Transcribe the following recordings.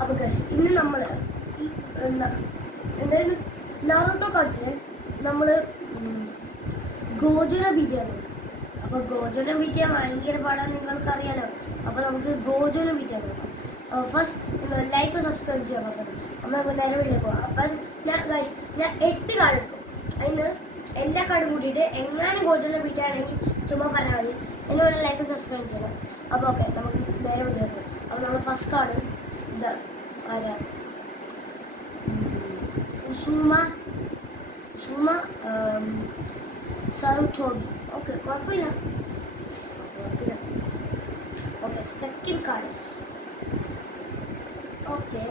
അപ്പോൾ ഗൈസ് ഇന്ന് നമ്മൾ ഈ എന്തായാലും നാറൂട്ടോ കാർഡ്സിൽ നമ്മൾ ഗോജുന ബീറ്റാണ്. അപ്പോൾ ഗോജുന ബീറ്റാൻ ഭയങ്കര പാടാണ്, നിങ്ങൾക്കറിയാലോ. അപ്പോൾ നമുക്ക് ഗോജുന ബീറ്റാൻ നോക്കാം. ഫസ്റ്റ് നിങ്ങൾ ലൈക്ക് സബ്സ്ക്രൈബ് ചെയ്യാൻ പറ്റും. അപ്പോൾ നമുക്ക് നിലവിലേക്ക് പോകാം. അപ്പം ഞാൻ 8 കാർഡ് എടുക്കും. അതിന് എല്ലാ കാർഡും കൂട്ടിയിട്ട് എങ്ങാനും ഗോജുന ബീറ്റാണെങ്കിൽ ചുമ്മാ പറഞ്ഞാൽ മതി. എന്നോട് ലൈക്ക് സബ്സ്ക്രൈബ് ചെയ്യണം. അപ്പോൾ ഓക്കെ, നമുക്ക് നേരെ വിളിക്കാം. അപ്പോൾ നമ്മൾ ഫസ്റ്റ് കാർഡ് ഇതാണ്. ആരാ? ഉസുമ സറുട്ടോബി. ഓക്കെ, കുഴപ്പമില്ല. Okay, second card. ഓക്കെ,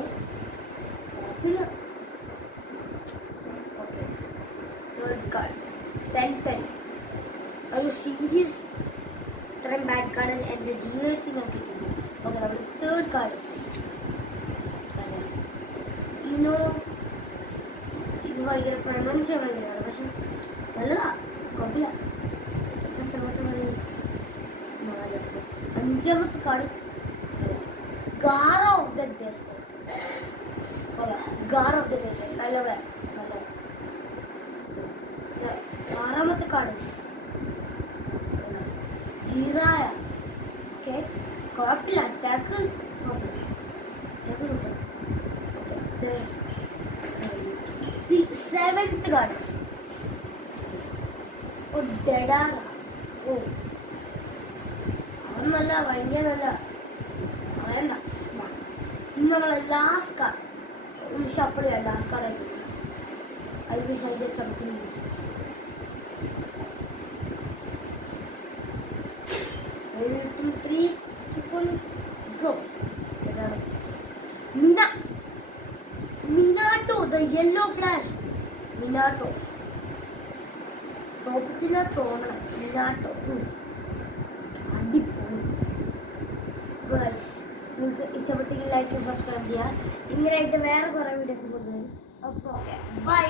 കുഴപ്പമില്ല. Okay, third card 10. അത് സീരിയസ് ഇത്രയും ബാഡ് കാർഡ് എൻ്റെ ജീവിതത്തിൽ നോക്കിയിട്ടുണ്ട്. ഓക്കെ, നമ്മൾ തേർഡ് കാർഡ്. ഇത് ഭയങ്കര പ്രൊണൗൺസ് ചെയ്യാൻ ഭയങ്കരമാണ്, പക്ഷെ നല്ലതാ, കുഴപ്പമില്ല. അഞ്ചാമത്തെ card Gaara of the desert. Gaara of the desert നല്ല. ആറാമത്തെ കാർഡ് ജിറായ. ഓക്കെ, കുഴപ്പമില്ല. Attack seventh card Deidara. ഓ, അവൻ നല്ല, ഭയങ്കര നല്ല. വേണ്ട, ഇന്ന് നമ്മളെ ലാസ്റ്റ് കാർഡ് ഒന്ന് ഷഫിൾ ചെയ്യാം. ലാസ്റ്റ് കാർഡ് ആയിട്ട് അതിന് ശൈലി something. Minato, the yellow flash. Minato തോപ്പത്തിനാ തോന്നണം. മിനാട്ടോ അടിപൊളി. നിങ്ങൾക്ക് ഇഷ്ടപ്പെട്ടെങ്കിൽ ലൈക്ക് സബ്സ്ക്രൈബ് ചെയ്യുക. ഇങ്ങനെയായിട്ട് വേറെ കുറേ വീഡിയോസ് കൊണ്ടുവരും. അപ്പോൾ ഓക്കെ, ബൈ.